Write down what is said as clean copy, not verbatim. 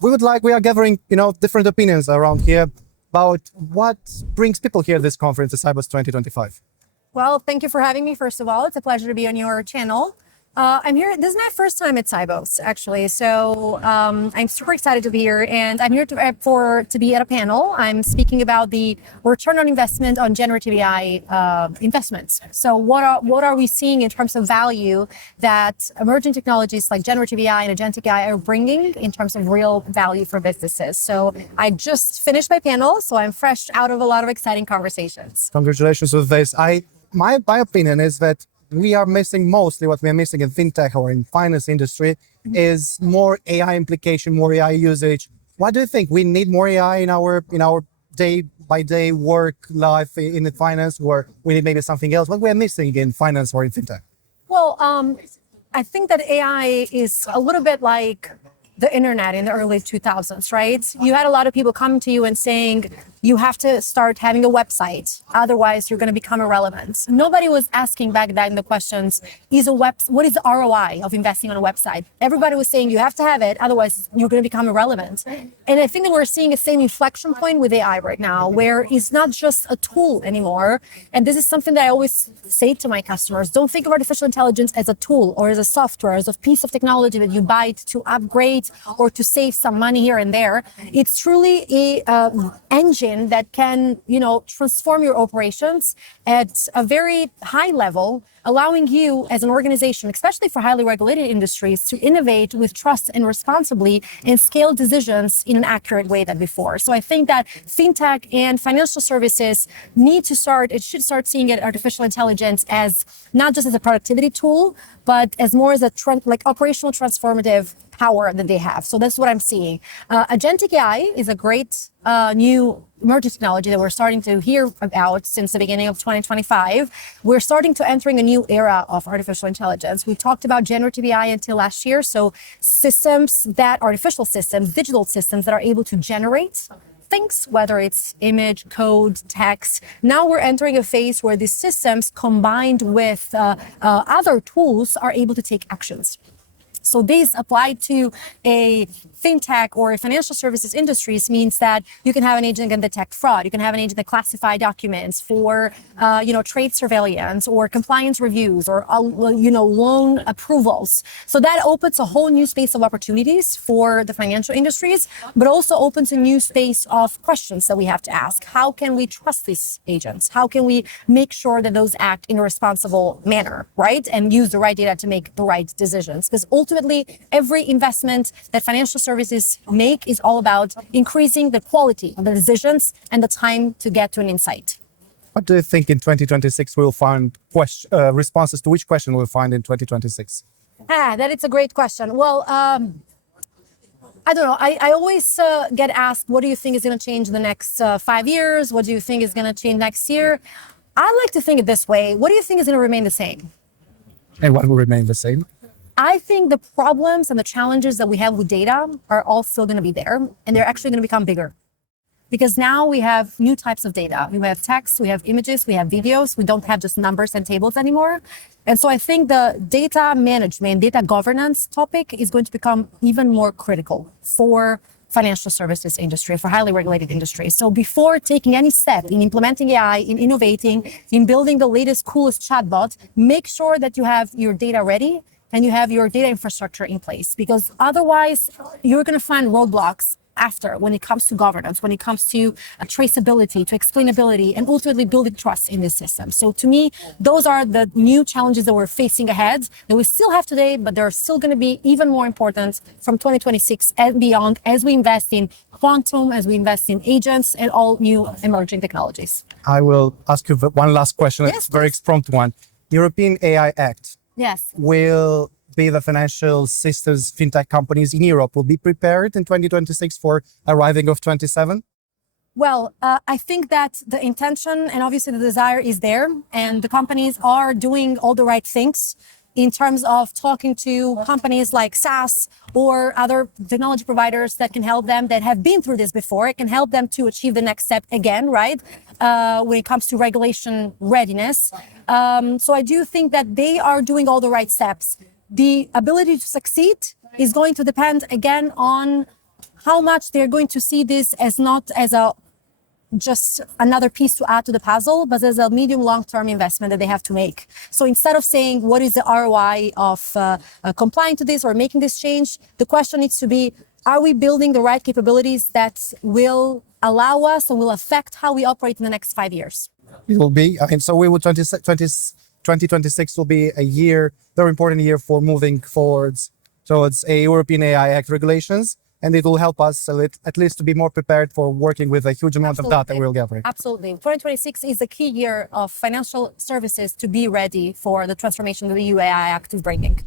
we are gathering, different opinions around here about what brings people here to this conference, the Sibos 2025. Well, thank you for having me, first of all. It's a pleasure to be on your channel. I'm here. This is my first time at Sibos, actually. So I'm super excited to be here, and I'm here to be at a panel. I'm speaking about the return on investment on generative AI investments. So what are we seeing in terms of value that emerging technologies like generative AI and agentic AI are bringing in terms of real value for businesses? So I just finished my panel, so I'm fresh out of a lot of exciting conversations. Congratulations with this. My opinion is that we are missing mostly what we are missing in fintech or in finance industry is more AI implication, more AI usage. What do you think? We need more AI in our day-by-day work life in the finance, or we need maybe something else? What we are missing in finance or in fintech? Well, I think that AI is a little bit like the internet in the early 2000s, right? You had a lot of people coming to you and saying, you have to start having a website, otherwise you're going to become irrelevant. Nobody was asking back then the questions, what is the ROI of investing on a website? Everybody was saying you have to have it, otherwise you're going to become irrelevant. And I think that we're seeing the same inflection point with AI right now, where it's not just a tool anymore. And this is something that I always say to my customers, don't think of artificial intelligence as a tool or as a software, as a piece of technology that you buy to upgrade or to save some money here and there. It's truly a engine that can, transform your operations at a very high level, allowing you as an organization, especially for highly regulated industries, to innovate with trust and responsibly and scale decisions in an accurate way than before. So I think that fintech and financial services should start seeing artificial intelligence as not just as a productivity tool, but as more as a operational transformative power that they have. So that's what I'm seeing. Agentic AI is a great new emerging technology that we're starting to hear about since the beginning of 2025. We're starting to entering a new era of artificial intelligence. We talked about generative AI until last year. So artificial systems, digital systems that are able to generate things, whether it's image, code, text. Now we're entering a phase where these systems combined with other tools are able to take actions. So this applied to a fintech or a financial services industries means that you can have an agent that can detect fraud. You can have an agent that classify documents for, trade surveillance or compliance reviews or, loan approvals. So that opens a whole new space of opportunities for the financial industries, but also opens a new space of questions that we have to ask. How can we trust these agents? How can we make sure that those act in a responsible manner, right? And use the right data to make the right decisions? Because ultimately, every investment that financial services make is all about increasing the quality of the decisions and the time to get to an insight. What do you think in 2026 we'll find responses to which question we'll find in 2026? That is a great question. Well, I don't know. I always get asked, what do you think is going to change in the next 5 years? What do you think is going to change next year? I like to think it this way. What do you think is going to remain the same? And what will remain the same? I think the problems and the challenges that we have with data are all still going to be there, and they're actually going to become bigger. Because now we have new types of data. We have text, we have images, we have videos. We don't have just numbers and tables anymore. And so I think the data management, data governance topic is going to become even more critical for financial services industry, for highly regulated industries. So before taking any step in implementing AI, in innovating, in building the latest, coolest chatbot, make sure that you have your data ready and you have your data infrastructure in place, because otherwise you're going to find roadblocks after when it comes to governance, when it comes to traceability, to explainability, and ultimately building trust in this system. So to me, those are the new challenges that we're facing ahead that we still have today, but they're still going to be even more important from 2026 and beyond as we invest in quantum, as we invest in agents and all new emerging technologies. I will ask you one last question. Yes, it's a very prompt one. European AI Act. Yes. Will be the financial systems fintech companies in Europe will be prepared in 2026 for arriving of 27? Well, I think that the intention and obviously the desire is there, and the companies are doing all the right things in terms of talking to companies like SaaS or other technology providers that can help them, that have been through this before. It can help them to achieve the next step again, right? When it comes to regulation readiness. So I do think that they are doing all the right steps. The ability to succeed is going to depend again on how much they're going to see this as not as a just another piece to add to the puzzle, but as a medium long-term investment that they have to make. So instead of saying what is the ROI of complying to this or making this change, the question needs to be, are we building the right capabilities that will allow us and will affect how we operate in the next 5 years? It will be, so 2026 will be a year, very important year for moving forwards towards a European AI Act regulations. And it will help us at least to be more prepared for working with a huge amount of data we'll gather. Absolutely. 2026 is a key year of financial services to be ready for the transformation that the EU AI Act is bringing.